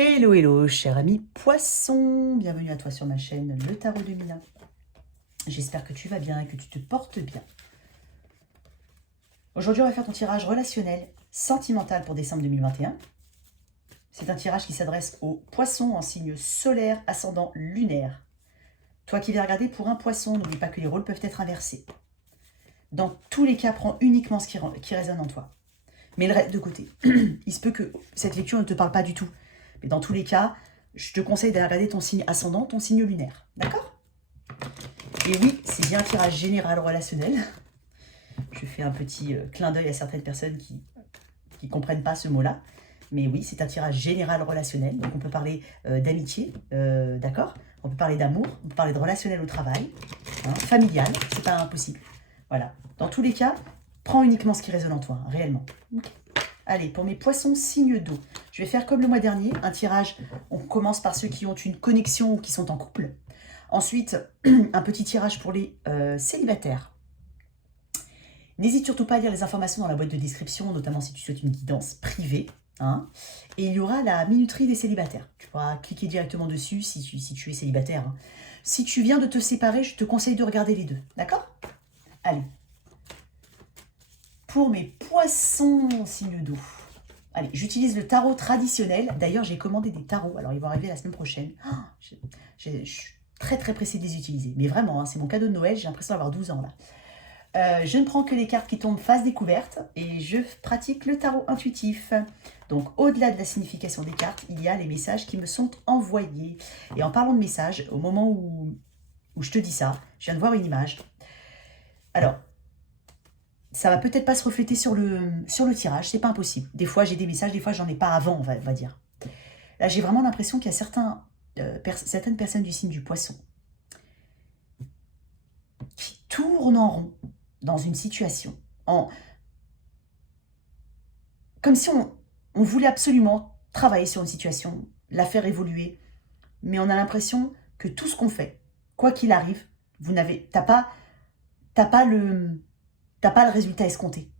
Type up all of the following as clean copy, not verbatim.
Hello, hello, cher ami poisson, bienvenue à toi sur ma chaîne Le Tarot de Mila. J'espère que tu vas bien et que tu te portes bien. Aujourd'hui, on va faire ton tirage relationnel sentimental pour décembre 2021. C'est un tirage qui s'adresse aux poissons en signe solaire, ascendant lunaire. Toi qui viens regarder pour un poisson, n'oublie pas que les rôles peuvent être inversés. Dans tous les cas, prends uniquement ce qui résonne en toi. Mais le reste de côté. Il se peut que cette lecture ne te parle pas du tout. Mais dans tous les cas, je te conseille d'aller regarder ton signe ascendant, ton signe lunaire. D'accord? Et oui, c'est bien un tirage général relationnel. Je fais un petit clin d'œil à certaines personnes qui ne comprennent pas ce mot-là. Mais oui, c'est un tirage général relationnel. Donc on peut parler d'amitié, d'accord? On peut parler d'amour, on peut parler de relationnel au travail, hein, familial, c'est pas impossible. Voilà. Dans tous les cas, prends uniquement ce qui résonne en toi, hein, réellement. Okay. Allez, pour mes poissons signe d'eau, je vais faire comme le mois dernier, un tirage. On commence par ceux qui ont une connexion ou qui sont en couple. Ensuite, un petit tirage pour les célibataires. N'hésite surtout pas à lire les informations dans la boîte de description, notamment si tu souhaites une guidance privée. Hein. Et il y aura la minuterie des célibataires. Tu pourras cliquer directement dessus si tu es célibataire. Hein. Si tu viens de te séparer, je te conseille de regarder les deux. D'accord? Allez. Pour mes poissons signe d'eau. Allez, j'utilise le tarot traditionnel. D'ailleurs, j'ai commandé des tarots. Alors, ils vont arriver la semaine prochaine. Oh, je suis très pressée de les utiliser. Mais vraiment, hein, c'est mon cadeau de Noël. J'ai l'impression d'avoir 12 ans là. Je ne prends que les cartes qui tombent face découverte et je pratique le tarot intuitif. Donc, au-delà de la signification des cartes, il y a les messages qui me sont envoyés. Et en parlant de messages, au moment où je te dis ça, je viens de voir une image. Alors, ça va peut-être pas se refléter sur le tirage, c'est pas impossible. Des fois, j'ai des messages, des fois, j'en ai pas avant, on va dire. Là, j'ai vraiment l'impression qu'il y a certaines personnes du signe du poisson qui tournent en rond dans une situation, comme si on voulait absolument travailler sur une situation, la faire évoluer, mais on a l'impression que tout ce qu'on fait, quoi qu'il arrive, t'as pas le résultat escompté.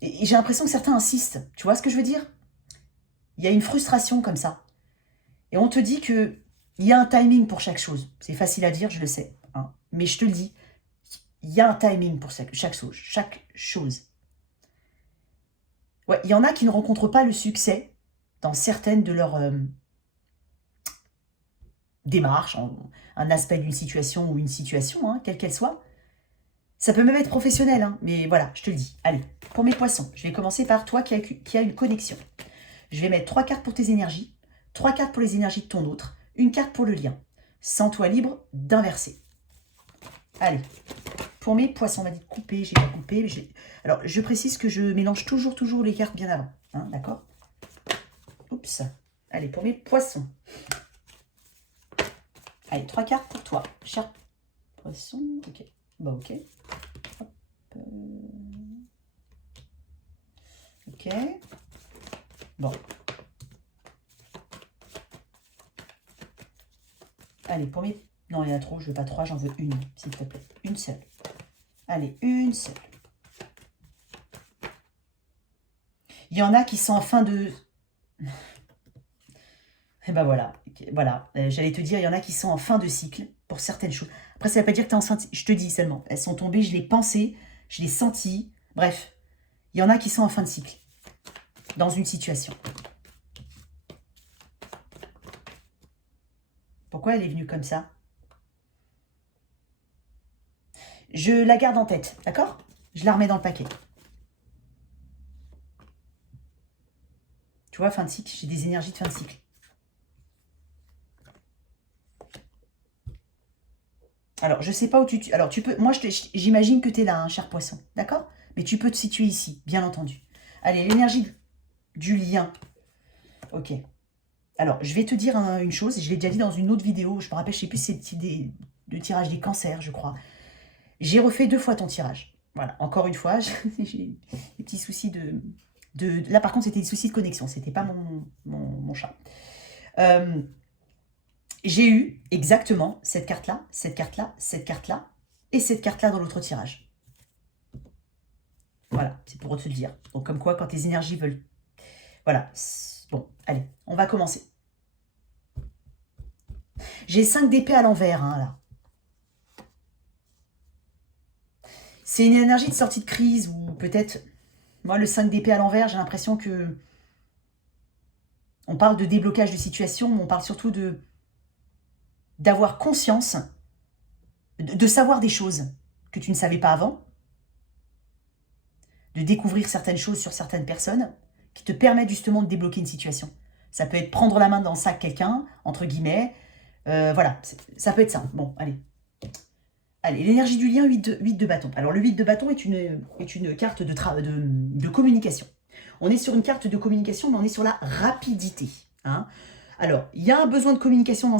Et j'ai l'impression que certains insistent. Tu vois ce que je veux dire? Il y a une frustration comme ça. Et on te dit qu'il y a un timing pour chaque chose. C'est facile à dire, je le sais. Hein. Mais je te le dis, il y a un timing pour chaque chose. Ouais, il y en a qui ne rencontrent pas le succès dans certaines de leurs démarches, un aspect d'une situation ou une situation, hein, quelle qu'elle soit. Ça peut même être professionnel, hein, mais voilà, je te le dis. Allez, pour mes poissons, je vais commencer par toi qui a une connexion. Je vais mettre 3 cartes pour tes énergies, 3 cartes pour les énergies de ton autre, une carte pour le lien. Sens-toi libre d'inverser. Allez, pour mes poissons, on m'a dit de couper, j'ai pas coupé. Alors, je précise que je mélange toujours les cartes bien avant. Hein, d'accord? Oups. Allez, pour mes poissons. Allez, 3 cartes pour toi, cher poisson. Ok. Bah, ok. Hop. Ok. Bon. Allez, pour mes... Non, il y en a trop, je veux pas 3, j'en veux une, s'il te plaît. Une seule. Allez, une seule. Il y en a qui sont en fin de... Et ben voilà, voilà. J'allais te dire, il y en a qui sont en fin de cycle pour certaines choses. Après, ça ne veut pas dire que tu es enceinte, je te dis seulement. Elles sont tombées, je l'ai pensé, je l'ai senti. Bref, il y en a qui sont en fin de cycle dans une situation. Pourquoi elle est venue comme ça? Je la garde en tête, d'accord? Je la remets dans le paquet. Tu vois, fin de cycle, j'ai des énergies de fin de cycle. Alors, je sais pas où tu... Alors, tu peux... Moi, j'imagine que tu es là, hein, cher poisson, d'accord? Mais tu peux te situer ici, bien entendu. Allez, l'énergie du lien. Ok. Alors, je vais te dire une chose, je l'ai déjà dit dans une autre vidéo, je me rappelle, je sais plus si c'est de tirage des cancers, je crois. J'ai refait 2 fois ton tirage. Voilà, encore une fois, j'ai des petits soucis Là, par contre, c'était des soucis de connexion, c'était pas mon chat. J'ai eu exactement cette carte-là, cette carte-là, cette carte-là, et cette carte-là dans l'autre tirage. Voilà, c'est pour te le dire. Donc, comme quoi, quand tes énergies veulent... Voilà, Bon, allez, on va commencer. J'ai 5 d'épée à l'envers, hein, là. C'est une énergie de sortie de crise, ou peut-être... Moi, le 5 d'épée à l'envers, j'ai l'impression que... On parle de déblocage de situation, mais on parle surtout d'avoir conscience, de savoir des choses que tu ne savais pas avant, de découvrir certaines choses sur certaines personnes, qui te permettent justement de débloquer une situation. Ça peut être prendre la main dans le sac quelqu'un, entre guillemets. Voilà, ça peut être ça. Bon, allez. Allez, l'énergie du lien, 8 de bâton. Alors, le 8 de bâton est une carte de communication. On est sur une carte de communication, mais on est sur la rapidité. Hein. Alors, il y a un besoin de communication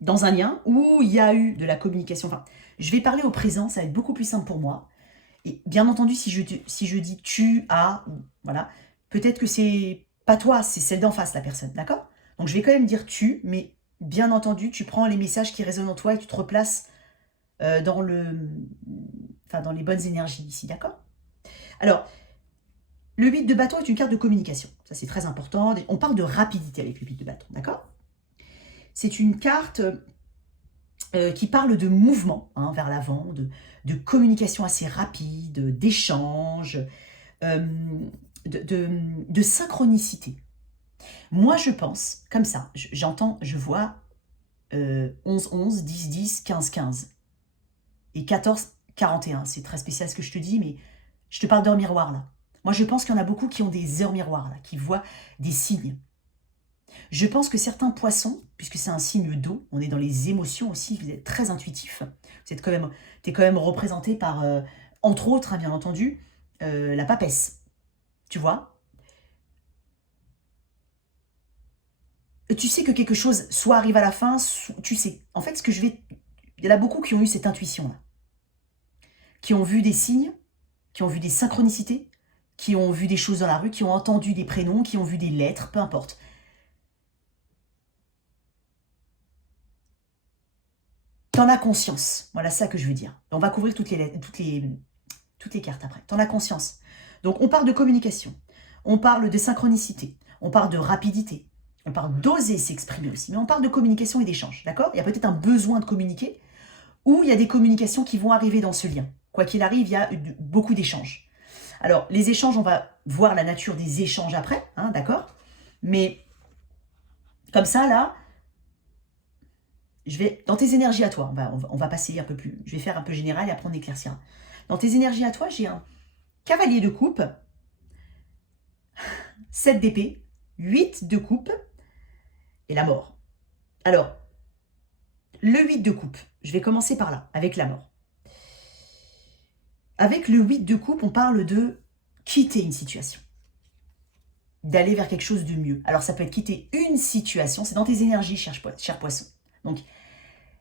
dans un lien où il y a eu de la communication. Enfin, je vais parler au présent, ça va être beaucoup plus simple pour moi. Et bien entendu, si je dis tu, as, voilà, peut-être que c'est pas toi, c'est celle d'en face, la personne, d'accord? Donc je vais quand même dire tu, mais bien entendu, tu prends les messages qui résonnent en toi et tu te replaces dans les bonnes énergies ici, d'accord? Alors, le 8 de bâton est une carte de communication. Ça, c'est très important. On parle de rapidité avec le 8 de bâton, d'accord? C'est une carte qui parle de mouvement hein, vers l'avant, de communication assez rapide, d'échange, de synchronicité. Moi, je pense, comme ça, j'entends, je vois 11-11, 10-10, 15-15 et 14-41. C'est très spécial ce que je te dis, mais je te parle d'heures miroirs, là. Moi, je pense qu'il y en a beaucoup qui ont des heures miroirs, là, qui voient des signes. Je pense que certains poissons, puisque c'est un signe d'eau, on est dans les émotions aussi, vous êtes très intuitif. T'es quand même représenté par, entre autres, hein, bien entendu, la papesse. Tu vois? Tu sais que quelque chose soit arrive à la fin, tu sais. En fait, il y en a beaucoup qui ont eu cette intuition-là. Qui ont vu des signes, qui ont vu des synchronicités, qui ont vu des choses dans la rue, qui ont entendu des prénoms, qui ont vu des lettres, peu importe. T'en as conscience. Voilà ça que je veux dire. On va couvrir toutes les cartes après. T'en as conscience. Donc, on parle de communication. On parle de synchronicité. On parle de rapidité. On parle d'oser s'exprimer aussi. Mais on parle de communication et d'échange. D'accord? Il y a peut-être un besoin de communiquer ou il y a des communications qui vont arriver dans ce lien. Quoi qu'il arrive, il y a beaucoup d'échanges. Alors, les échanges, on va voir la nature des échanges après. Hein, d'accord? Mais comme ça, là, dans tes énergies à toi, on va passer un peu plus, je vais faire un peu général et après on éclaircira. Dans tes énergies à toi, j'ai un cavalier de coupe, 7 d'épée, 8 de coupe et la mort. Alors, le 8 de coupe, je vais commencer par là, avec la mort. Avec le 8 de coupe, on parle de quitter une situation, d'aller vers quelque chose de mieux. Alors ça peut être quitter une situation, c'est dans tes énergies, cher poisson. Donc,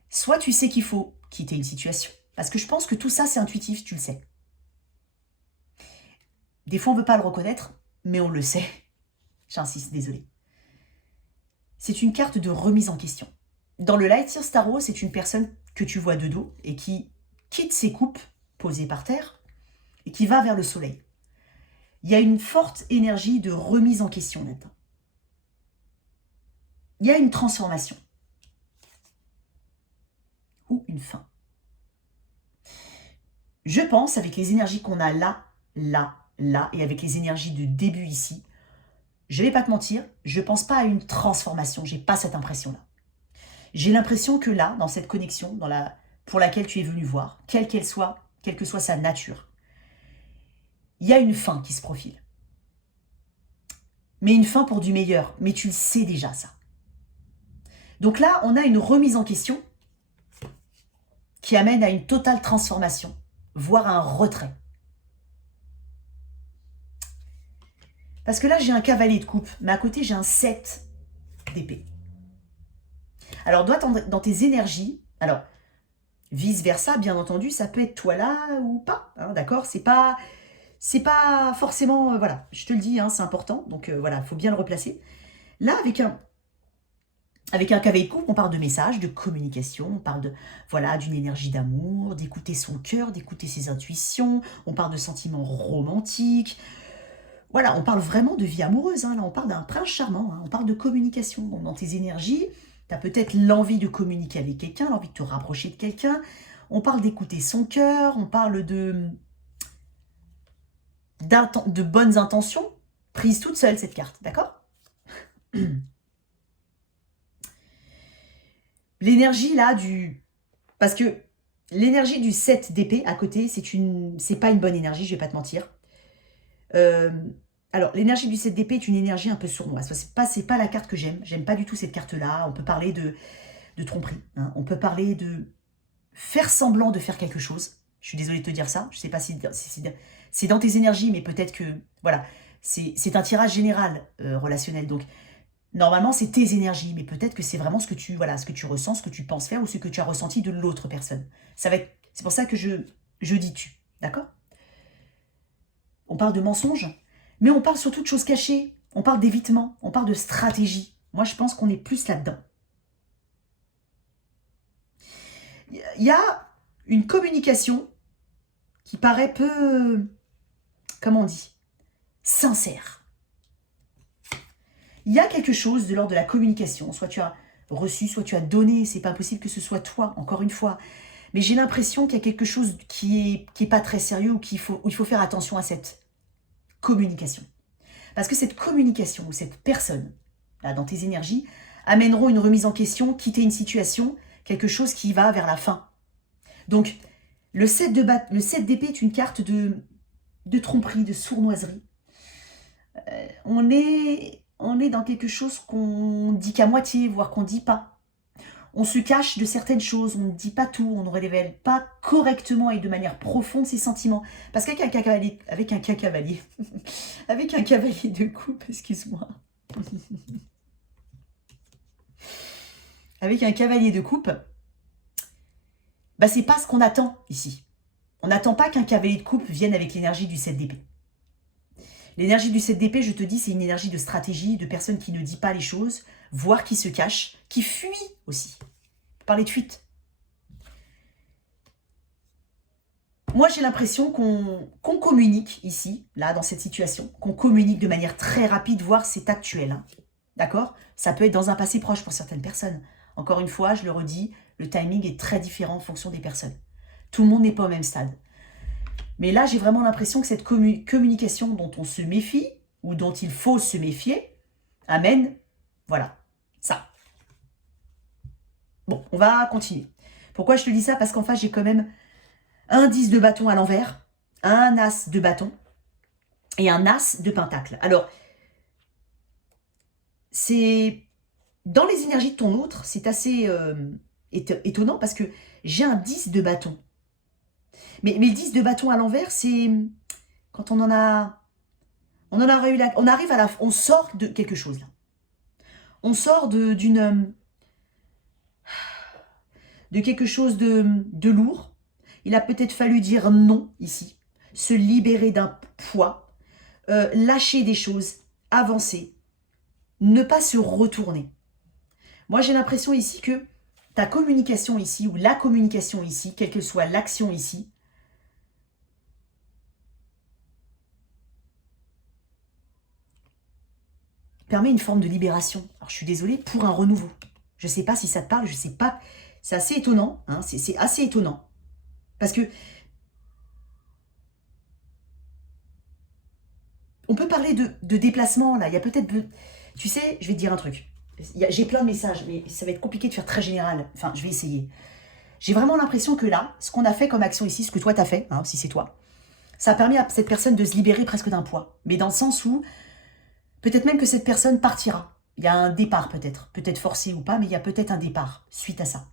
soit tu sais qu'il faut quitter une situation, parce que je pense que tout ça, c'est intuitif, tu le sais. Des fois, on ne veut pas le reconnaître, mais on le sait. J'insiste, désolé. C'est une carte de remise en question. Dans le Light Year Tarot, c'est une personne que tu vois de dos et qui quitte ses coupes posées par terre et qui va vers le soleil. Il y a une forte énergie de remise en question là-dedans. Il y a une transformation. Ou une fin. Je pense, avec les énergies qu'on a là, et avec les énergies de début ici, je ne vais pas te mentir, je ne pense pas à une transformation, j'ai pas cette impression-là. J'ai l'impression que là, dans cette connexion, pour laquelle tu es venu voir, quelle que soit sa nature, il y a une fin qui se profile. Mais une fin pour du meilleur, mais tu le sais déjà ça. Donc là, on a une remise en question qui amène à une totale transformation, voire à un retrait. Parce que là, j'ai un cavalier de coupe, mais à côté, j'ai un 7 d'épée. Alors, dans tes énergies, alors, vice-versa, bien entendu, ça peut être toi là ou pas, hein, d'accord? C'est pas forcément, voilà, je te le dis, hein, c'est important, donc voilà, il faut bien le replacer. Là, avec un cavalier de coupe, on parle de message, de communication, on parle d'une énergie d'amour, d'écouter son cœur, d'écouter ses intuitions, on parle de sentiments romantiques, Voilà, on parle vraiment de vie amoureuse, hein. Là on parle d'un prince charmant, hein. On parle de communication. Donc dans tes énergies, tu as peut-être l'envie de communiquer avec quelqu'un, l'envie de te rapprocher de quelqu'un. On parle d'écouter son cœur, on parle de bonnes intentions, prises toute seule cette carte, d'accord? L'énergie là Parce que l'énergie du 7 d'épée à côté, c'est pas une bonne énergie, je vais pas te mentir. Alors, l'énergie du 7 d'épée est une énergie un peu sournoise. C'est pas la carte que j'aime. J'aime pas du tout cette carte-là. On peut parler de tromperie, hein. On peut parler de faire semblant de faire quelque chose. Je suis désolée de te dire ça. Je sais pas si c'est dans tes énergies, mais peut-être que... Voilà, c'est un tirage général relationnel. Donc, normalement, c'est tes énergies, mais peut-être que c'est vraiment ce que tu ressens, ce que tu penses faire ou ce que tu as ressenti de l'autre personne. C'est pour ça que je dis tu, d'accord? On parle de mensonges, mais on parle surtout de choses cachées. On parle d'évitement, on parle de stratégie. Moi, je pense qu'on est plus là-dedans. Il y a une communication qui paraît peu, comment on dit, sincère. Il y a quelque chose de l'ordre de la communication. Soit tu as reçu, soit tu as donné. C'est pas possible que ce soit toi, encore une fois. Mais j'ai l'impression qu'il y a quelque chose qui est pas très sérieux ou où il faut faire attention à cette communication. Parce que cette communication ou cette personne, là, dans tes énergies, amèneront une remise en question, quitter une situation, quelque chose qui va vers la fin. Donc, le 7 d'épée est une carte de tromperie, de sournoiserie. On est dans quelque chose qu'on dit qu'à moitié, voire qu'on ne dit pas. On se cache de certaines choses, on ne dit pas tout, on ne révèle pas correctement et de manière profonde ses sentiments. Parce qu'avec avec un cavalier de coupe, excuse-moi. Avec un cavalier de coupe, bah c'est pas ce qu'on attend ici. On n'attend pas qu'un cavalier de coupe vienne avec l'énergie du 7 d'épée. L'énergie du 7 d'épée, je te dis, c'est une énergie de stratégie, de personne qui ne dit pas les choses, voire qui se cache, qui fuit aussi. Parler de fuite. Moi, j'ai l'impression qu'on communique ici, là, dans cette situation, qu'on communique de manière très rapide, voire c'est actuel. Hein. D'accord? Ça peut être dans un passé proche pour certaines personnes. Encore une fois, je le redis, le timing est très différent en fonction des personnes. Tout le monde n'est pas au même stade. Mais là, j'ai vraiment l'impression que cette communication dont on se méfie, ou dont il faut se méfier, amène, voilà, ça. Bon, on va continuer. Pourquoi je te dis ça? Parce qu'en face, j'ai quand même un 10 de bâton à l'envers, un as de bâton et un as de pentacle. Alors, c'est... Dans les énergies de ton autre, c'est assez étonnant parce que j'ai un 10 de bâton. Mais le 10 de bâton à l'envers, c'est quand on sort de quelque chose là. On sort de quelque chose de lourd. Il a peut-être fallu dire non ici, se libérer d'un poids, lâcher des choses, avancer, ne pas se retourner. Moi, j'ai l'impression ici que ta communication ici, ou la communication ici, quelle que soit l'action ici, permet une forme de libération. Alors, je suis désolée, pour un renouveau. Je ne sais pas si ça te parle, je ne sais pas. C'est assez étonnant, hein, c'est assez étonnant. Parce que on peut parler de déplacement, là. Il y a peut-être... Tu sais, je vais te dire un truc. J'ai plein de messages, mais ça va être compliqué de faire très général. Enfin, je vais essayer. J'ai vraiment l'impression que là, ce qu'on a fait comme action ici, ce que toi t'as fait, hein, si c'est toi, ça a permis à cette personne de se libérer presque d'un poids. Mais dans le sens où, peut-être même que cette personne partira. Il y a un départ peut-être forcé ou pas, mais il y a peut-être un départ suite à ça.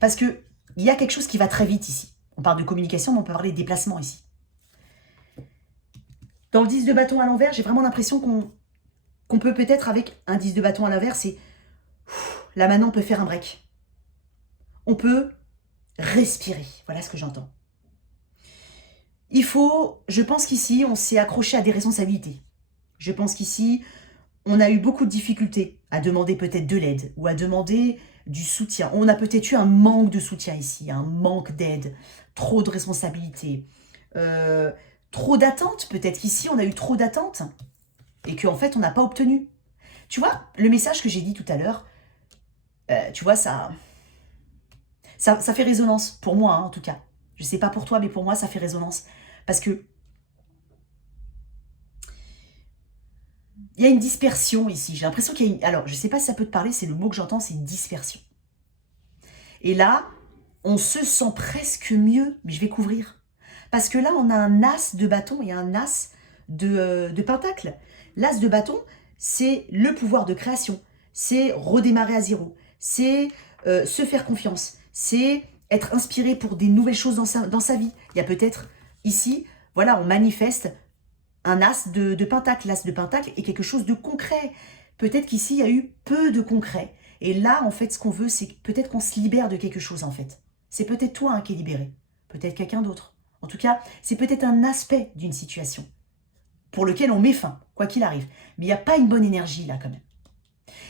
Parce que il y a quelque chose qui va très vite ici. On parle de communication, mais on peut parler de déplacement ici. Dans le 10 de bâton à l'envers, j'ai vraiment l'impression qu'on peut peut-être, avec un 10 de bâton à l'envers, c'est... Là maintenant, on peut faire un break. On peut respirer. Voilà ce que j'entends. Il faut... Je pense qu'ici, on s'est accroché à des responsabilités. Je pense qu'ici, on a eu beaucoup de difficultés à demander peut-être de l'aide ou à demander du soutien. On a peut-être eu un manque de soutien ici, un manque d'aide, trop de responsabilités, trop d'attentes. Peut-être qu'ici, on a eu trop d'attentes et qu'en fait, on n'a pas obtenu. Tu vois, le message que j'ai dit tout à l'heure, tu vois, ça fait résonance, pour moi hein, en tout cas. Je sais pas pour toi, mais pour moi, ça fait résonance. Parce que il y a une dispersion ici. J'ai l'impression qu'il y a une... Alors, je sais pas si ça peut te parler, c'est le mot que j'entends, c'est dispersion. Et là, on se sent presque mieux, mais je vais couvrir. Parce que là, on a un as de bâton et un as de pentacle. L'as de bâton, c'est le pouvoir de création. C'est redémarrer à zéro. C'est se faire confiance. C'est être inspiré pour des nouvelles choses dans sa vie. Il y a peut-être ici, voilà, on manifeste un as de pentacle. L'as de pentacle est quelque chose de concret. Peut-être qu'ici, il y a eu peu de concret. Et là, en fait, ce qu'on veut, c'est peut-être qu'on se libère de quelque chose, en fait. C'est peut-être toi hein, qui es libéré. Peut-être quelqu'un d'autre. En tout cas, c'est peut-être un aspect d'une situation pour lequel on met fin, quoi qu'il arrive. Mais il n'y a pas une bonne énergie, là, quand même.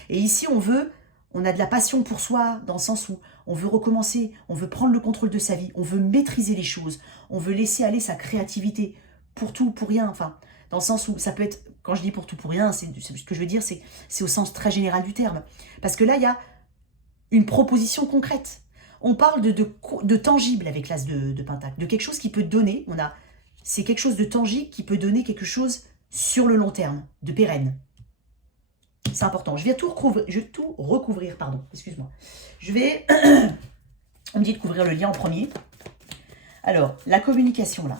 Et ici, on a de la passion pour soi, dans le sens où on veut recommencer, on veut prendre le contrôle de sa vie, on veut maîtriser les choses, on veut laisser aller sa créativité, pour tout, pour rien, enfin, dans le sens où ça peut être, quand je dis pour tout, pour rien, ce que je veux dire, c'est au sens très général du terme. Parce que là, il y a une proposition concrète. On parle de tangible avec l'as de pentacle, de quelque chose qui peut donner, c'est quelque chose de tangible qui peut donner quelque chose sur le long terme, de pérenne. C'est important. Je vais tout recouvrir, pardon, excuse-moi. On me dit de couvrir le lien en premier. Alors, la communication, là.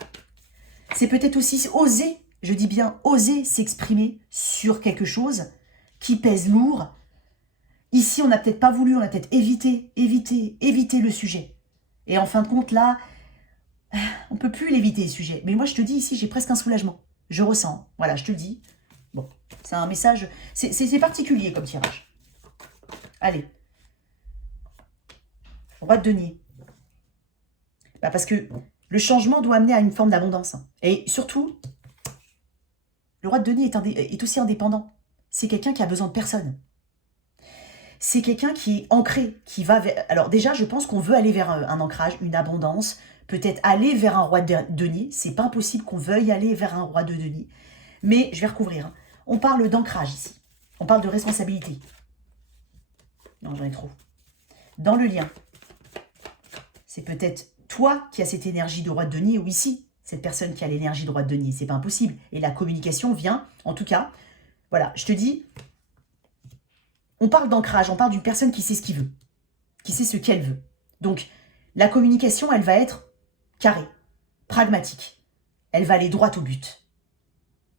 C'est peut-être aussi oser, je dis bien oser s'exprimer sur quelque chose qui pèse lourd. Ici, on n'a peut-être pas voulu, on a peut-être évité le sujet. Et en fin de compte, là, on ne peut plus l'éviter, le sujet. Mais moi, je te dis ici, j'ai presque un soulagement. Je ressens. Voilà, je te le dis. Bon, c'est un message... C'est particulier comme tirage. Allez. Roi de denier. Bah parce que le changement doit amener à une forme d'abondance. Et surtout, le roi de denier est aussi indépendant. C'est quelqu'un qui a besoin de personne. C'est quelqu'un qui est ancré, qui va vers... Alors déjà, je pense qu'on veut aller vers un ancrage, une abondance, peut-être aller vers un roi de denier. C'est pas impossible qu'on veuille aller vers un roi de denier. Mais je vais recouvrir. Hein. On parle d'ancrage ici. On parle de responsabilité. Non, j'en ai trop. Dans le lien, c'est peut-être toi qui as cette énergie de roi de denier ou ici, cette personne qui a l'énergie de roi de denier. C'est pas impossible. Et la communication vient, en tout cas, voilà, je te dis, on parle d'ancrage, on parle d'une personne qui sait ce qu'il veut, qui sait ce qu'elle veut. Donc, la communication, elle va être carrée, pragmatique. Elle va aller droit au but.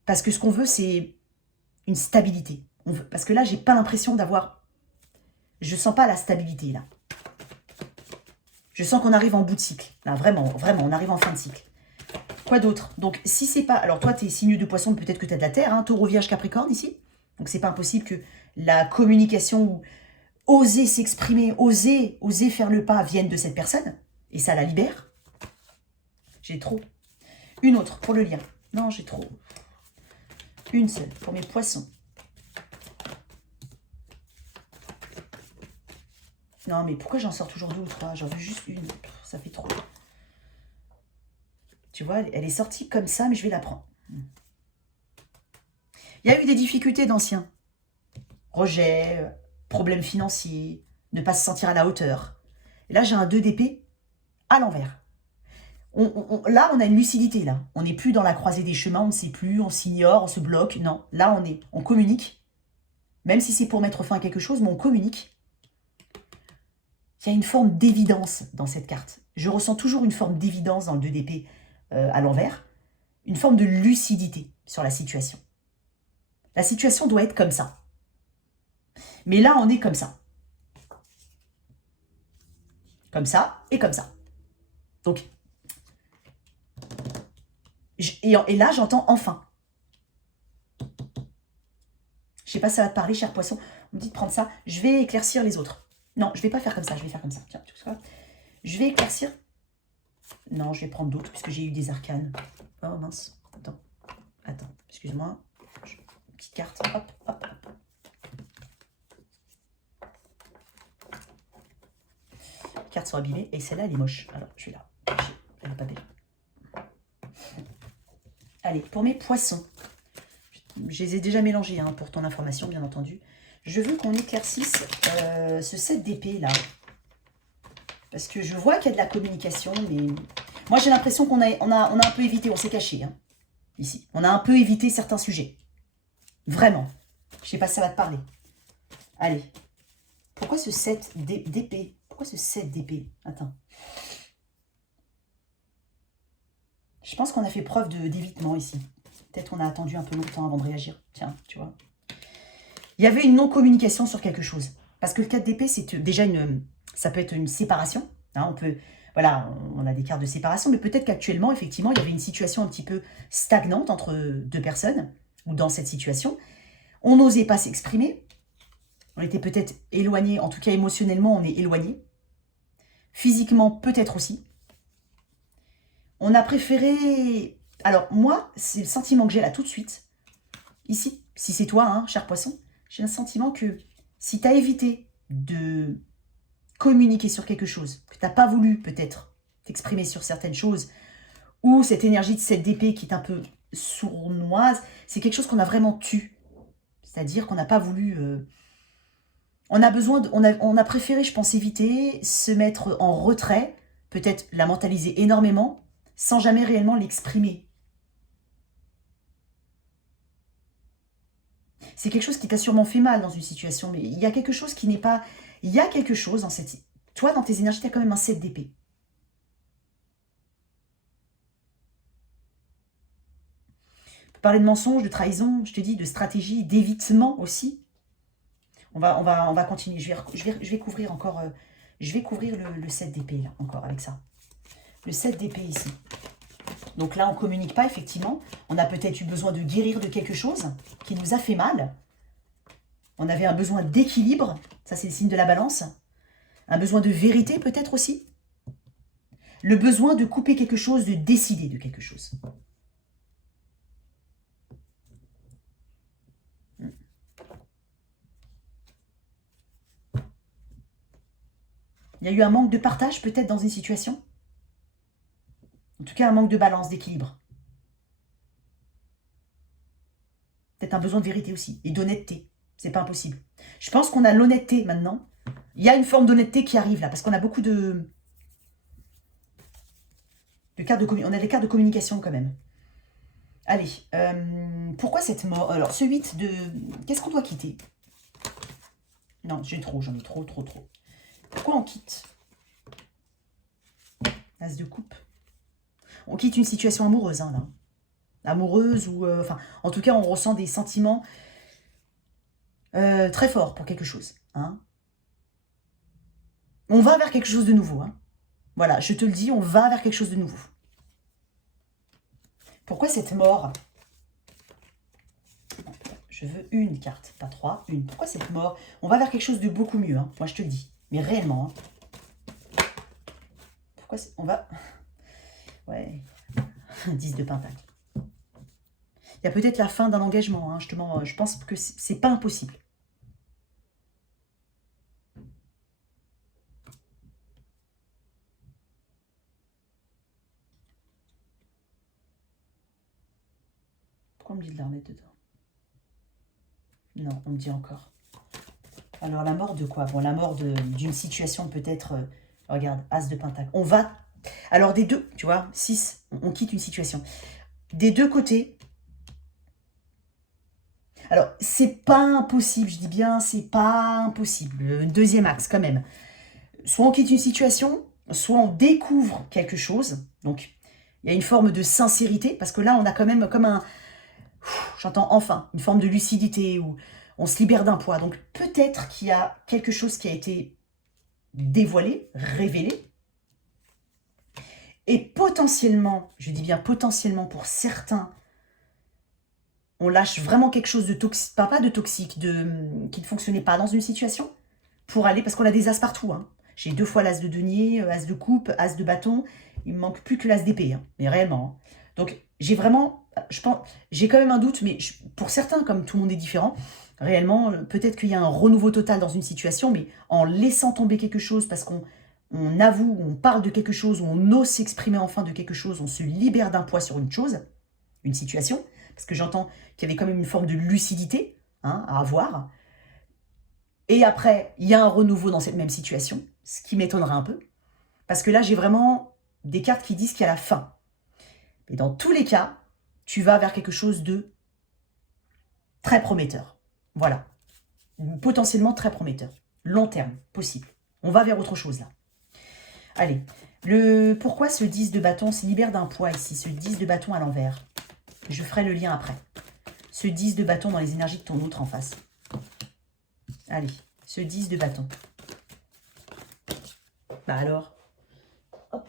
Parce que ce qu'on veut, c'est une stabilité. Parce que là, j'ai pas l'impression d'avoir... Je sens pas la stabilité, là. Je sens qu'on arrive en bout de cycle. Là, vraiment, vraiment, on arrive en fin de cycle. Quoi d'autre? Donc, si c'est pas... Alors, toi, tu es signe de poisson, peut-être que tu as de la terre, hein, Taureau, Vierge, Capricorne, ici. Donc, c'est pas impossible que la communication ou oser s'exprimer, oser faire le pas vienne de cette personne. Et ça la libère. J'ai trop. Une autre, pour le lien. Non, j'ai trop. Une seule, pour mes poissons. Non, mais pourquoi j'en sors toujours deux ou trois? J'en veux juste une. Ça fait trop. Tu vois, elle est sortie comme ça, mais je vais la prendre. Il y a eu des difficultés d'anciens. Rejet, problèmes financiers, ne pas se sentir à la hauteur. Et là, j'ai un 2 d'épée à l'envers. Là, on a une lucidité, là. On n'est plus dans la croisée des chemins, on ne sait plus, on s'ignore, on se bloque. Non, là, on communique. Même si c'est pour mettre fin à quelque chose, mais on communique. Il y a une forme d'évidence dans cette carte. Je ressens toujours une forme d'évidence dans le 2 d'épée à l'envers. Une forme de lucidité sur la situation. La situation doit être comme ça. Mais là, on est comme ça. Comme ça et comme ça. Donc, et là, j'entends enfin. Je sais pas si ça va te parler, cher poisson. On me dit de prendre ça. Je vais éclaircir les autres. Non, je vais pas faire comme ça. Je vais faire comme ça. Tiens, tu sais quoi? Je vais éclaircir. Non, je vais prendre d'autres puisque j'ai eu des arcanes. Oh mince. Attends. Excuse-moi. Une petite carte. Hop, hop, hop. Les cartes sont abîmées et celle-là, elle est moche. Alors, je vais là. Elle n'est pas belle. Allez, pour mes poissons, je les ai déjà mélangés hein, pour ton information, bien entendu. Je veux qu'on éclaircisse ce 7 d'épée là. Parce que je vois qu'il y a de la communication, mais moi j'ai l'impression qu'on a un peu évité, on s'est caché hein, ici. On a un peu évité certains sujets. Vraiment. Je sais pas si ça va te parler. Allez. Pourquoi ce 7 d'épée? Pourquoi ce 7 d'épée? Attends. Je pense qu'on a fait preuve d'évitement ici. Peut-être qu'on a attendu un peu longtemps avant de réagir. Tiens, tu vois. Il y avait une non-communication sur quelque chose. Parce que le 4 d'épée, c'est déjà ça peut être une séparation. Hein, on peut, voilà, on a des cartes de séparation, mais peut-être qu'actuellement, effectivement, il y avait une situation un petit peu stagnante entre deux personnes, ou dans cette situation. On n'osait pas s'exprimer. On était peut-être éloigné, en tout cas émotionnellement, on est éloigné. Physiquement, peut-être aussi. On a préféré... Alors, moi, c'est le sentiment que j'ai là tout de suite. Ici, si c'est toi, hein, cher poisson, j'ai un sentiment que si tu as évité de communiquer sur quelque chose, que tu n'as pas voulu peut-être t'exprimer sur certaines choses, ou cette énergie de cette d'épée qui est un peu sournoise, c'est quelque chose qu'on a vraiment tu. C'est-à-dire qu'on n'a pas voulu... on a préféré, je pense, éviter, se mettre en retrait, peut-être la mentaliser énormément, sans jamais réellement l'exprimer. C'est quelque chose qui t'a sûrement fait mal dans une situation, mais il y a quelque chose qui n'est pas... Il y a quelque chose dans cette... Toi, dans tes énergies, tu as quand même un 7 d'épée. On peut parler de mensonge, de trahison, je te dis, de stratégie, d'évitement aussi. On va continuer. Je vais couvrir encore... je vais couvrir le 7 d'épée, là, encore, avec ça. Le 7 d'épée, ici. Donc là, on ne communique pas, effectivement. On a peut-être eu besoin de guérir de quelque chose qui nous a fait mal. On avait un besoin d'équilibre. Ça, c'est le signe de la balance. Un besoin de vérité, peut-être aussi. Le besoin de couper quelque chose, de décider de quelque chose. Il y a eu un manque de partage, peut-être, dans une situation. En tout cas, un manque de balance, d'équilibre. Peut-être un besoin de vérité aussi. Et d'honnêteté. C'est pas impossible. Je pense qu'on a l'honnêteté maintenant. Il y a une forme d'honnêteté qui arrive là. Parce qu'on a beaucoup de cartes de communication. On a des cartes de communication quand même. Allez. Pourquoi cette mort? Alors, ce 8 de... Qu'est-ce qu'on doit quitter? Non, j'en ai trop. Pourquoi on quitte? As de coupe. On quitte une situation amoureuse, hein, là. Amoureuse ou... enfin, en tout cas, on ressent des sentiments très forts pour quelque chose. Hein. On va vers quelque chose de nouveau. Hein. Voilà, je te le dis, on va vers quelque chose de nouveau. Pourquoi cette mort? Je veux une carte, pas 3, une. Pourquoi cette mort? On va vers quelque chose de beaucoup mieux, hein. Moi je te le dis. Mais réellement. Hein. Pourquoi on va... Ouais. 10 de pentacle. Il y a peut-être la fin d'un engagement, hein, justement. Je pense que c'est pas impossible. Pourquoi on me dit de la remettre dedans? Non, on me dit encore. Alors, la mort de quoi? Bon, la mort d'une situation peut-être... regarde, As de pentacle. On va... Alors, des deux, tu vois, 6, on quitte une situation. Des deux côtés... Alors, c'est pas impossible, je dis bien, c'est pas impossible. Deuxième axe, quand même. Soit on quitte une situation, soit on découvre quelque chose. Donc, il y a une forme de sincérité, parce que là, on a quand même comme un... J'entends enfin, une forme de lucidité, où on se libère d'un poids. Donc, peut-être qu'il y a quelque chose qui a été dévoilé, révélé. Et potentiellement, je dis bien potentiellement pour certains, on lâche vraiment quelque chose de toxique, pas de toxique, qui ne fonctionnait pas dans une situation, pour aller, parce qu'on a des as partout. Hein. J'ai 2 fois l'as de denier, as de coupe, as de bâton, il me manque plus que l'as d'épée, hein, mais réellement. Hein. Donc j'ai vraiment, je pense, j'ai quand même un doute, mais pour certains, comme tout le monde est différent, réellement, peut-être qu'il y a un renouveau total dans une situation, mais en laissant tomber quelque chose, parce qu'on avoue, on parle de quelque chose, on ose s'exprimer enfin de quelque chose, on se libère d'un poids sur une chose, une situation, parce que j'entends qu'il y avait quand même une forme de lucidité à avoir. Et après, il y a un renouveau dans cette même situation, ce qui m'étonnerait un peu, parce que là, j'ai vraiment des cartes qui disent qu'il y a la fin. Et dans tous les cas, tu vas vers quelque chose de très prometteur. Voilà. Potentiellement très prometteur. Long terme, possible. On va vers autre chose là. Allez. Pourquoi ce 10 de bâton se libère d'un poids ici, ce 10 de bâton à l'envers? Je ferai le lien après. Ce 10 de bâton dans les énergies de ton autre en face. Allez, ce 10 de bâton. Bah alors, hop.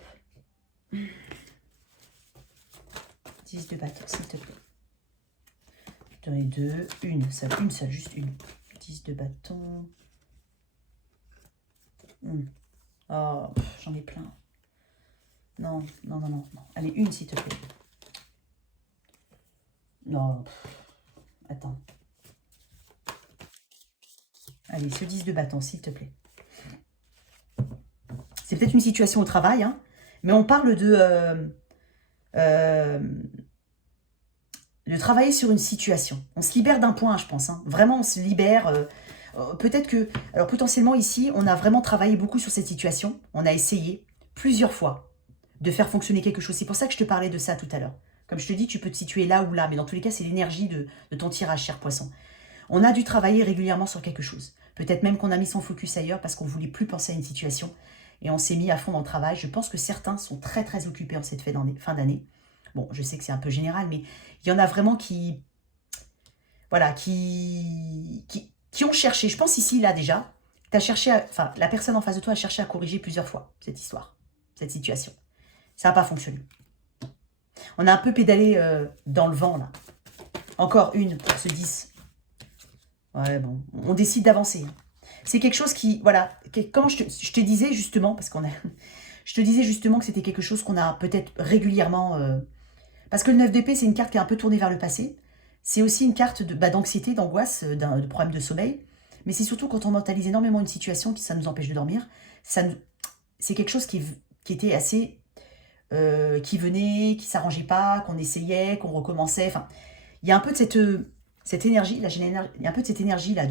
10 de bâton, s'il te plaît. J'en ai deux, une seule, juste une. 10 de bâton. Oh, j'en ai plein. Non. Allez, une, s'il te plaît. Non, attends. Allez, ce 10 de bâton, s'il te plaît. C'est peut-être une situation au travail, mais on parle de travailler sur une situation. On se libère d'un point, je pense. Vraiment, on se libère. Peut-être que... Alors, potentiellement, ici, on a vraiment travaillé beaucoup sur cette situation. On a essayé plusieurs fois de faire fonctionner quelque chose. C'est pour ça que je te parlais de ça tout à l'heure. Comme je te dis, tu peux te situer là ou là, mais dans tous les cas, c'est l'énergie de ton tirage, cher poisson. On a dû travailler régulièrement sur quelque chose. Peut-être même qu'on a mis son focus ailleurs parce qu'on ne voulait plus penser à une situation et on s'est mis à fond dans le travail. Je pense que certains sont très très occupés en cette fin d'année. Bon, je sais que c'est un peu général, mais il y en a vraiment qui... Voilà, qui ont cherché. Je pense ici, là déjà, la personne en face de toi a cherché à corriger plusieurs fois cette histoire, cette situation. Ça n'a pas fonctionné. On a un peu pédalé dans le vent, là. Encore une pour ce 10. Ouais, bon, on décide d'avancer. C'est quelque chose qui, voilà, quand je te disais justement, parce qu'on a... Je te disais justement que c'était quelque chose qu'on a peut-être régulièrement... parce que le 9 d'épée, c'est une carte qui est un peu tournée vers le passé. C'est aussi une carte d'anxiété, d'angoisse, de problème de sommeil. Mais c'est surtout quand on mentalise énormément une situation, ça nous empêche de dormir. C'est quelque chose qui était assez... qui venait, qui s'arrangeait pas, qu'on essayait, qu'on recommençait. Enfin, il y a un peu de cette énergie, là, il y a un peu de cette énergie là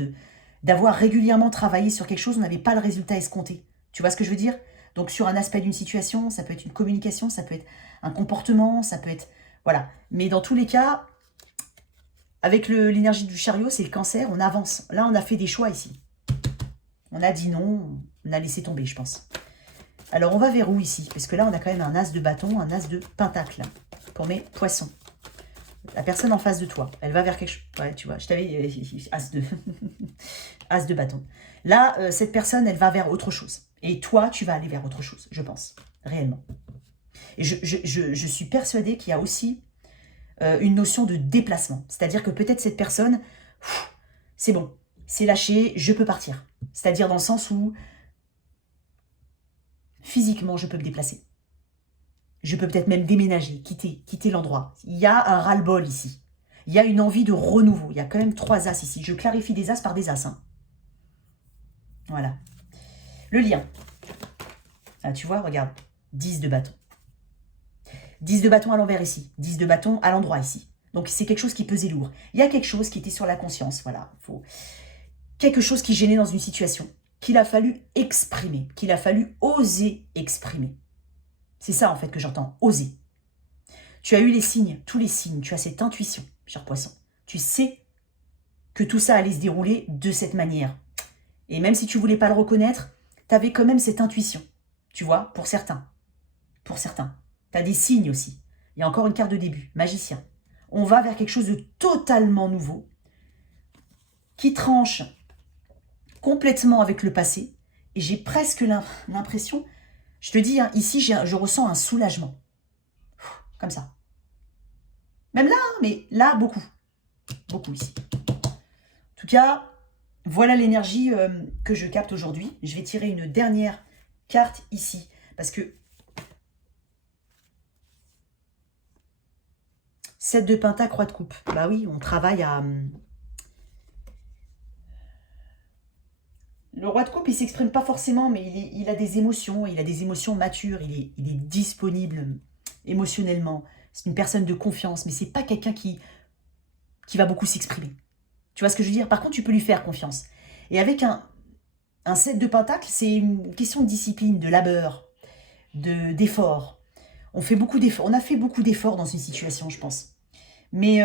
d'avoir régulièrement travaillé sur quelque chose, on n'avait pas le résultat escompté. Tu vois ce que je veux dire? Donc sur un aspect d'une situation, ça peut être une communication, ça peut être un comportement, ça peut être... Voilà. Mais dans tous les cas, avec l'énergie du chariot, c'est le cancer, on avance. Là, on a fait des choix ici. On a dit non, on a laissé tomber, je pense. Alors, on va vers où ici? Parce que là, on a quand même un as de bâton, un as de pentacle pour mes poissons. La personne en face de toi, elle va vers quelque chose. Ouais, tu vois, je t'avais... as de... as de bâton. Là, cette personne, elle va vers autre chose. Et toi, tu vas aller vers autre chose, je pense, réellement. Et je suis persuadée qu'il y a aussi une notion de déplacement. C'est-à-dire que peut-être cette personne, c'est bon, c'est lâché, je peux partir. C'est-à-dire dans le sens où physiquement, je peux me déplacer. Je peux peut-être même déménager, quitter l'endroit. Il y a un ras-le-bol ici. Il y a une envie de renouveau. Il y a quand même 3 as ici. Je clarifie des as par des as. Voilà. Le lien. Ah, tu vois, regarde. 10 de bâton. 10 de bâton à l'envers ici. 10 de bâton à l'endroit ici. Donc, c'est quelque chose qui pesait lourd. Il y a quelque chose qui était sur la conscience. Voilà. Quelque chose qui gênait dans une situation. Qu'il a fallu exprimer. Qu'il a fallu oser exprimer. C'est ça, en fait, que j'entends. Oser. Tu as eu les signes, tous les signes. Tu as cette intuition, cher poisson. Tu sais que tout ça allait se dérouler de cette manière. Et même si tu ne voulais pas le reconnaître, tu avais quand même cette intuition. Tu vois, pour certains. Pour certains. Tu as des signes aussi. Il y a encore une carte de début. Magicien. On va vers quelque chose de totalement nouveau, qui tranche complètement avec le passé. Et j'ai presque l'impression... Je te dis, ici, je ressens un soulagement. Comme ça. Même là, mais là, beaucoup. Beaucoup ici. En tout cas, voilà l'énergie que je capte aujourd'hui. Je vais tirer une dernière carte ici. Parce que 7 de pentacle, croix de coupe. Bah oui, on travaille à... Le roi de coupe, il ne s'exprime pas forcément, mais il a des émotions. Il a des émotions matures. Il est disponible émotionnellement, C'est une personne de confiance, mais c'est pas quelqu'un qui va beaucoup s'exprimer. Tu vois ce que je veux dire? Par contre, tu peux lui faire confiance. Et avec un 7 de pentacle, c'est une question de discipline, de labeur, d'effort. On a fait beaucoup d'efforts dans une situation, je pense. Mais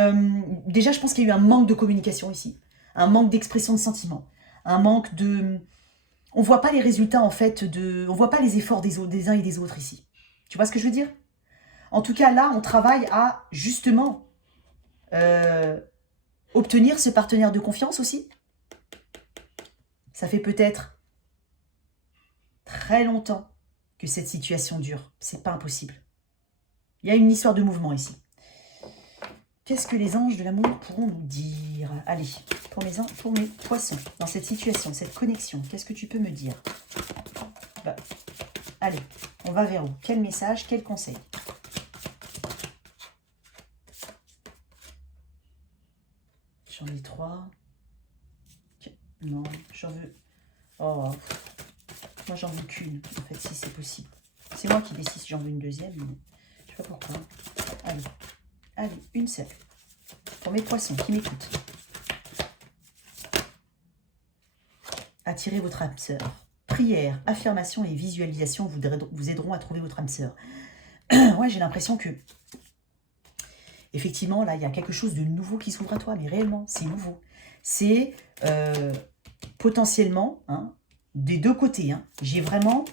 déjà, je pense qu'il y a eu un manque de communication ici. Un manque d'expression de sentiments. Un manque de... On voit pas les résultats, en fait, on voit pas les efforts des uns et des autres ici. Tu vois ce que je veux dire? En tout cas, là, on travaille à, justement, obtenir ce partenaire de confiance aussi. Ça fait peut-être très longtemps que cette situation dure. C'est pas impossible. Il y a une histoire de mouvement ici. Qu'est-ce que les anges de l'amour pourront nous dire? Allez, pour mes poissons, dans cette situation, cette connexion, qu'est-ce que tu peux me dire? Bah, allez, on va vers où? Quel message, quel conseil? J'en ai 3. Non, j'en veux... Oh, moi j'en veux qu'une, en fait, si c'est possible. C'est moi qui décide si j'en veux une deuxième, mais je sais pas pourquoi. Allez, une seule. Pour mes poissons qui m'écoutent. Attirez votre âme sœur. Prière, affirmation et visualisation vous aideront à trouver votre âme sœur. Ouais, j'ai l'impression que... Effectivement, là, il y a quelque chose de nouveau qui s'ouvre à toi, mais réellement, c'est nouveau. C'est potentiellement, hein, des deux côtés, hein, j'ai vraiment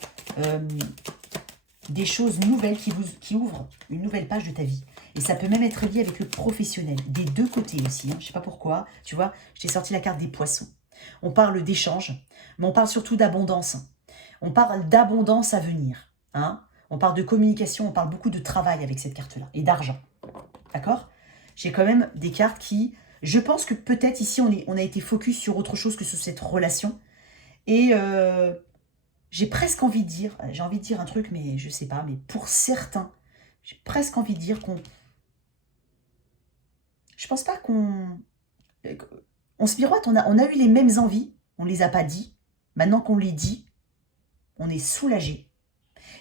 des choses nouvelles qui ouvrent une nouvelle page de ta vie. Et ça peut même être lié avec le professionnel, des deux côtés aussi. Hein, je ne sais pas pourquoi. Tu vois, je t'ai sorti la carte des poissons. On parle d'échange, mais on parle surtout d'abondance. On parle d'abondance à venir. Hein. On parle de communication, on parle beaucoup de travail avec cette carte-là et d'argent. D'accord? J'ai quand même des cartes qui... Je pense que peut-être ici, on a été focus sur autre chose que sur cette relation. Et j'ai presque envie de dire... J'ai envie de dire un truc, mais je sais pas. Mais pour certains, j'ai presque envie de dire qu'on... Je pense pas qu'on... On se miroite, on a eu les mêmes envies. On les a pas dit. Maintenant qu'on les dit, on est soulagé.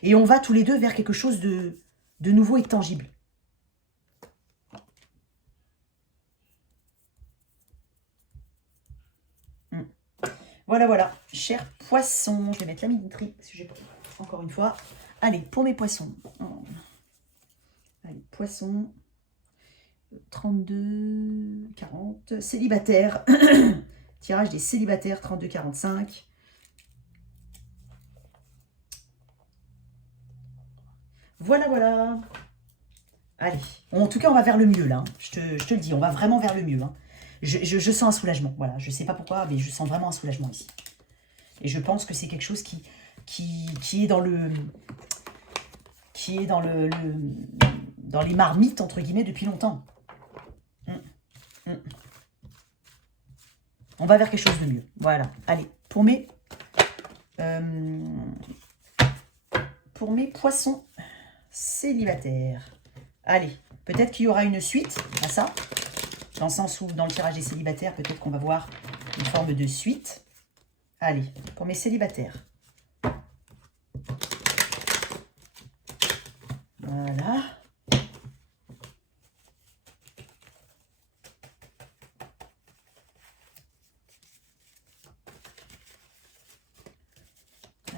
Et on va tous les deux vers quelque chose de nouveau et de tangible. Voilà, voilà. Chers poissons, je vais mettre la minuterie, parce que j'ai encore une fois. Allez, pour mes poissons. Allez, poissons. 32, 40. Célibataire. Tirage des célibataires, 32, 45. Voilà, voilà. Allez. En tout cas, on va vers le mieux, là. Hein. Je te le dis, on va vraiment vers le mieux. Hein. Je sens un soulagement. Voilà, je ne sais pas pourquoi, mais je sens vraiment un soulagement ici. Et je pense que c'est quelque chose qui est dans le... qui est dans dans les marmites, entre guillemets, depuis longtemps. On va vers quelque chose de mieux. Voilà. Allez, pour mes poissons célibataires. Allez, peut-être qu'il y aura une suite à ça. Dans le sens où, dans le tirage des célibataires, peut-être qu'on va voir une forme de suite. Allez, pour mes célibataires. Voilà.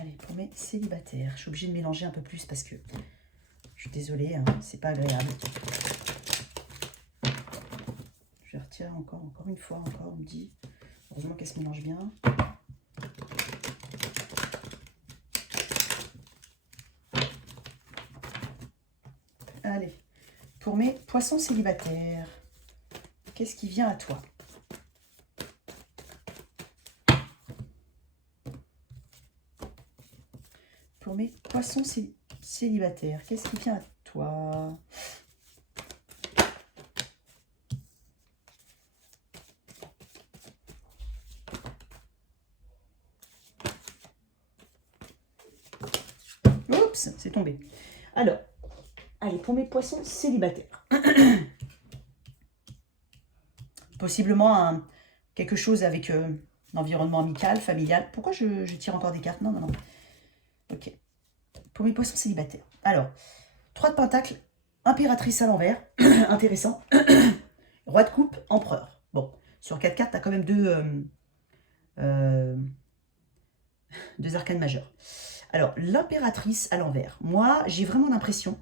Allez, pour mes célibataires. Je suis obligée de mélanger un peu plus parce que je suis désolée, hein, c'est pas agréable. Je retire encore une fois, on me dit. Heureusement qu'elle se mélange bien. Allez, pour mes poissons célibataires, qu'est-ce qui vient à toi? Pour mes poissons célibataires, qu'est-ce qui vient à toi? Oups, c'est tombé. Alors, allez, pour mes poissons célibataires. Possiblement quelque chose avec l'environnement amical, familial. Pourquoi je tire encore des cartes? Non, non, non. Ok. Pour mes poissons célibataires. Alors, 3 de pentacles impératrice à l'envers, intéressant. Roi de coupe, empereur. Bon, sur 4 cartes, tu as quand même deux arcanes majeures. Alors, l'impératrice à l'envers. Moi, j'ai vraiment l'impression,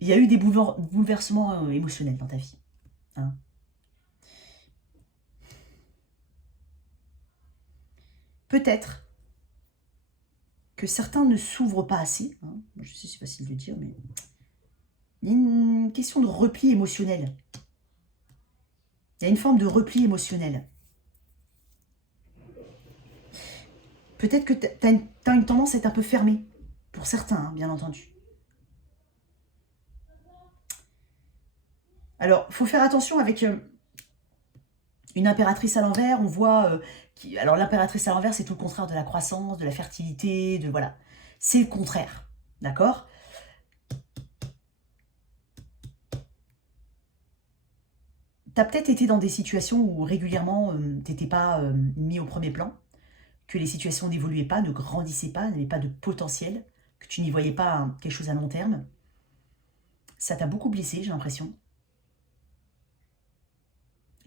il y a eu des bouleversements émotionnels dans ta vie. Hein. Peut-être que certains ne s'ouvrent pas assez. Hein. Je sais, c'est facile de dire, mais il y a une question de repli émotionnel. Il y a une forme de repli émotionnel. Peut-être que tu as une tendance à être un peu fermée. Pour certains, hein, bien entendu. Alors, il faut faire attention avec une impératrice à l'envers. On voit... alors, l'impératrice à l'envers, c'est tout le contraire de la croissance, de la fertilité, de... Voilà. C'est le contraire. D'accord ? Tu as peut-être été dans des situations où régulièrement, tu n'étais pas mis au premier plan, que les situations n'évoluaient pas, ne grandissaient pas, n'avaient pas de potentiel, que tu n'y voyais pas quelque chose à long terme. Ça t'a beaucoup blessé, j'ai l'impression.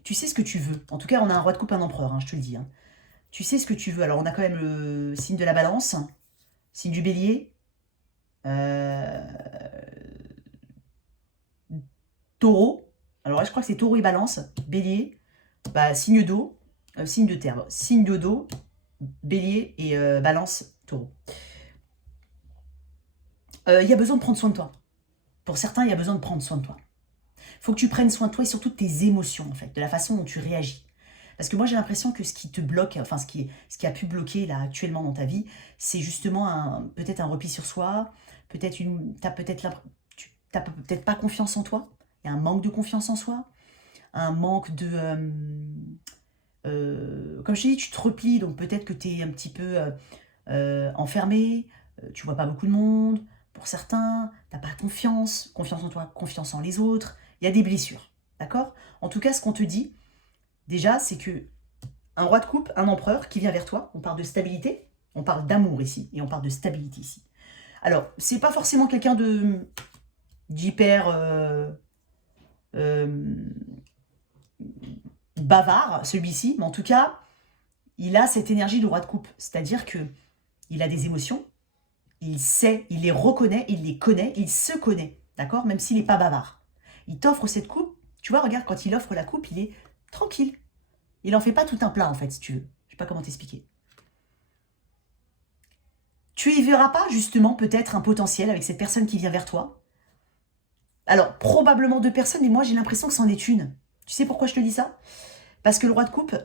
Tu sais ce que tu veux. En tout cas, on a un roi de coupe, un empereur, hein, je te le dis. Hein. Tu sais ce que tu veux. Alors, on a quand même le signe de la balance, signe du bélier, taureau. Alors là, je crois que c'est taureau et balance. Bélier, bah, signe d'eau, signe de terre. Signe d'eau, bélier et balance, taureau. Il y a besoin de prendre soin de toi. Pour certains, il y a besoin de prendre soin de toi. Il faut que tu prennes soin de toi et surtout de tes émotions, en fait, de la façon dont tu réagis. Parce que moi, j'ai l'impression que ce qui te bloque, enfin, ce qui a pu bloquer là actuellement dans ta vie, c'est justement peut-être un repli sur soi, peut-être t'as peut-être pas confiance en toi, il y a un manque de confiance en soi, un manque de... comme je t'ai dit, tu te replies, donc peut-être que tu es un petit peu enfermé, tu vois pas beaucoup de monde, pour certains, tu n'as pas confiance en toi, confiance en les autres, il y a des blessures, d'accord? En tout cas, ce qu'on te dit, déjà, c'est que un roi de coupe, un empereur qui vient vers toi, on parle de stabilité, on parle d'amour ici, et on parle de stabilité ici. Alors, c'est pas forcément quelqu'un d'hyper bavard, celui-ci, mais en tout cas, il a cette énergie de roi de coupe, c'est-à-dire que il a des émotions, il sait, il les reconnaît, il les connaît, il se connaît, d'accord? Même s'il n'est pas bavard. Il t'offre cette coupe, tu vois, regarde, quand il offre la coupe, il est tranquille. Il n'en fait pas tout un plat, en fait, si tu veux. Je sais pas comment t'expliquer. Tu y verras pas, justement, peut-être un potentiel avec cette personne qui vient vers toi. Alors, probablement deux personnes, mais moi, j'ai l'impression que c'en est une. Tu sais pourquoi je te dis ça? Parce que le roi de coupe,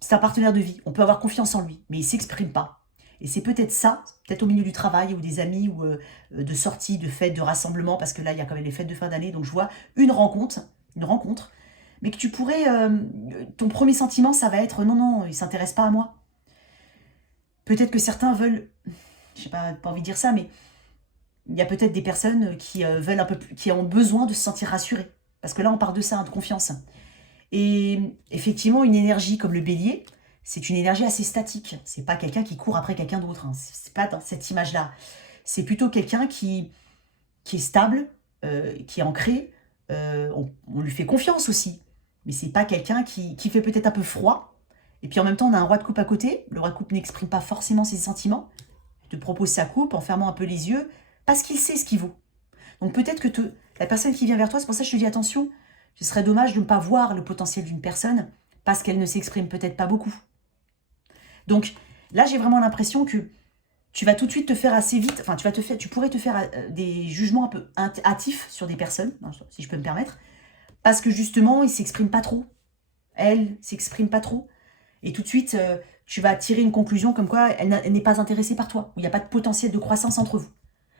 c'est un partenaire de vie. On peut avoir confiance en lui, mais il ne s'exprime pas. Et c'est peut-être ça, peut-être au milieu du travail ou des amis ou de sorties, de fêtes, de rassemblements, parce que là, il y a quand même les fêtes de fin d'année, donc je vois une rencontre, mais que tu pourrais... ton premier sentiment, ça va être non, il ne s'intéresse pas à moi. Peut-être que certains veulent... Je n'ai pas envie de dire ça, mais il y a peut-être des personnes qui veulent un peu plus, qui ont besoin de se sentir rassurées. Parce que là, on parle de ça, hein, de confiance. Et effectivement, une énergie comme le bélier, c'est une énergie assez statique. C'est pas quelqu'un qui court après quelqu'un d'autre. Hein. C'est pas dans cette image-là. C'est plutôt quelqu'un qui est stable, qui est ancré. On lui fait confiance aussi. Mais c'est pas quelqu'un qui fait peut-être un peu froid. Et puis en même temps, on a un roi de coupe à côté. Le roi de coupe n'exprime pas forcément ses sentiments. Il te propose sa coupe en fermant un peu les yeux parce qu'il sait ce qu'il vaut. Donc peut-être que la personne qui vient vers toi, c'est pour ça que je te dis attention, ce serait dommage de ne pas voir le potentiel d'une personne parce qu'elle ne s'exprime peut-être pas beaucoup. Donc là, j'ai vraiment l'impression que tu vas tout de suite te faire assez vite, enfin tu pourrais te faire des jugements un peu hâtifs sur des personnes, si je peux me permettre, parce que justement, ils ne s'expriment pas trop. Elle s'exprime pas trop. Et tout de suite, tu vas tirer une conclusion comme quoi elle n'est pas intéressée par toi, où il n'y a pas de potentiel de croissance entre vous.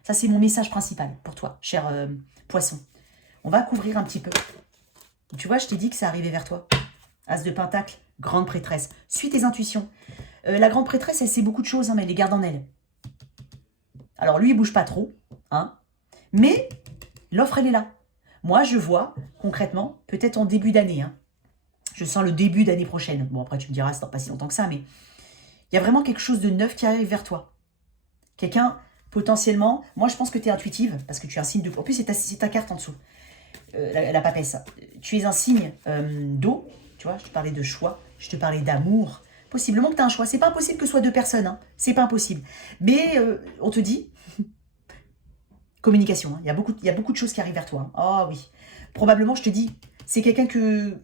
Ça, c'est mon message principal pour toi, cher poisson. On va couvrir un petit peu. Tu vois, je t'ai dit que ça arrivait vers toi. As de pentacle, grande prêtresse. Suis tes intuitions. La grande prêtresse, elle sait beaucoup de choses, hein, mais elle les garde en elle. Alors lui, il bouge pas trop, hein, mais l'offre, elle est là. Moi, je vois, concrètement, peut-être en début d'année, hein, je sens le début d'année prochaine. Bon, après, tu me diras, c'est dans pas si longtemps que ça, mais il y a vraiment quelque chose de neuf qui arrive vers toi. Quelqu'un Potentiellement, moi je pense que tu es intuitive, parce que tu es un signe de... En plus, c'est ta carte en dessous, la papesse. Tu es un signe d'eau, tu vois, je te parlais de choix, je te parlais d'amour. Possiblement que tu as un choix. C'est pas impossible que ce soit deux personnes, hein. C'est pas impossible. Mais on te dit, communication, hein. Il y a beaucoup de choses qui arrivent vers toi. Oh oui. Probablement, je te dis, c'est quelqu'un que...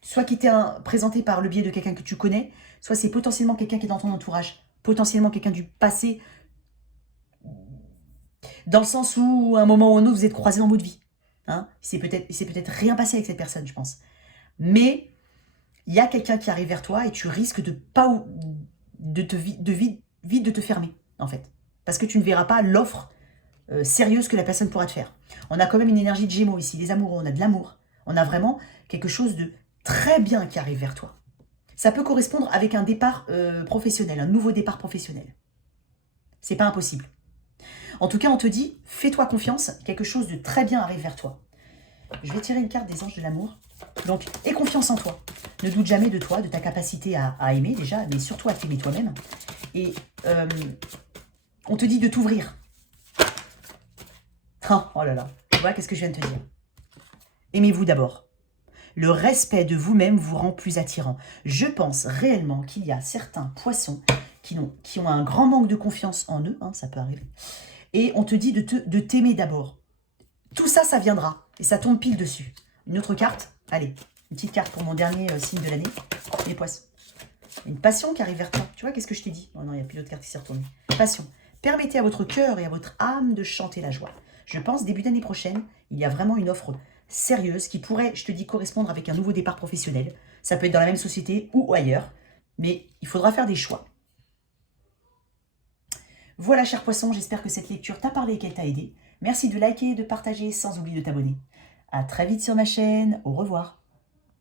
Soit qui t'est présenté par le biais de quelqu'un que tu connais, soit c'est potentiellement quelqu'un qui est dans ton entourage, potentiellement quelqu'un du passé, dans le sens où, à un moment ou un autre, vous êtes croisés dans votre vie. Hein, il s'est peut-être rien passé avec cette personne, je pense. Mais il y a quelqu'un qui arrive vers toi et tu risques de pas vite de te fermer, en fait. Parce que tu ne verras pas l'offre sérieuse que la personne pourra te faire. On a quand même une énergie de Gémeaux ici, les amoureux, on a de l'amour. On a vraiment quelque chose de très bien qui arrive vers toi. Ça peut correspondre avec un départ professionnel, un nouveau départ professionnel. C'est pas impossible. En tout cas, on te dit, fais-toi confiance, quelque chose de très bien arrive vers toi. Je vais tirer une carte des anges de l'amour. Donc, aie confiance en toi. Ne doute jamais de toi, de ta capacité à aimer déjà, mais surtout à t'aimer toi-même. Et on te dit de t'ouvrir. Oh là là, tu vois, qu'est-ce que je viens de te dire? Aimez-vous d'abord. Le respect de vous-même vous rend plus attirant. Je pense réellement qu'il y a certains poissons qui ont un grand manque de confiance en eux, hein, ça peut arriver. Et on te dit de t'aimer d'abord. Tout ça, ça viendra. Et ça tombe pile dessus. Une autre carte. Allez, une petite carte pour mon dernier signe de l'année. Les poissons. Une passion qui arrive vers toi. Tu vois, qu'est-ce que je t'ai dit? Oh non, il n'y a plus d'autres cartes qui s'est retournée. Passion. Permettez à votre cœur et à votre âme de chanter la joie. Je pense, début d'année prochaine, il y a vraiment une offre sérieuse qui pourrait, je te dis, correspondre avec un nouveau départ professionnel. Ça peut être dans la même société ou ailleurs. Mais il faudra faire des choix. Voilà, chers poissons, j'espère que cette lecture t'a parlé et qu'elle t'a aidé. Merci de liker et de partager sans oublier de t'abonner. À très vite sur ma chaîne. Au revoir.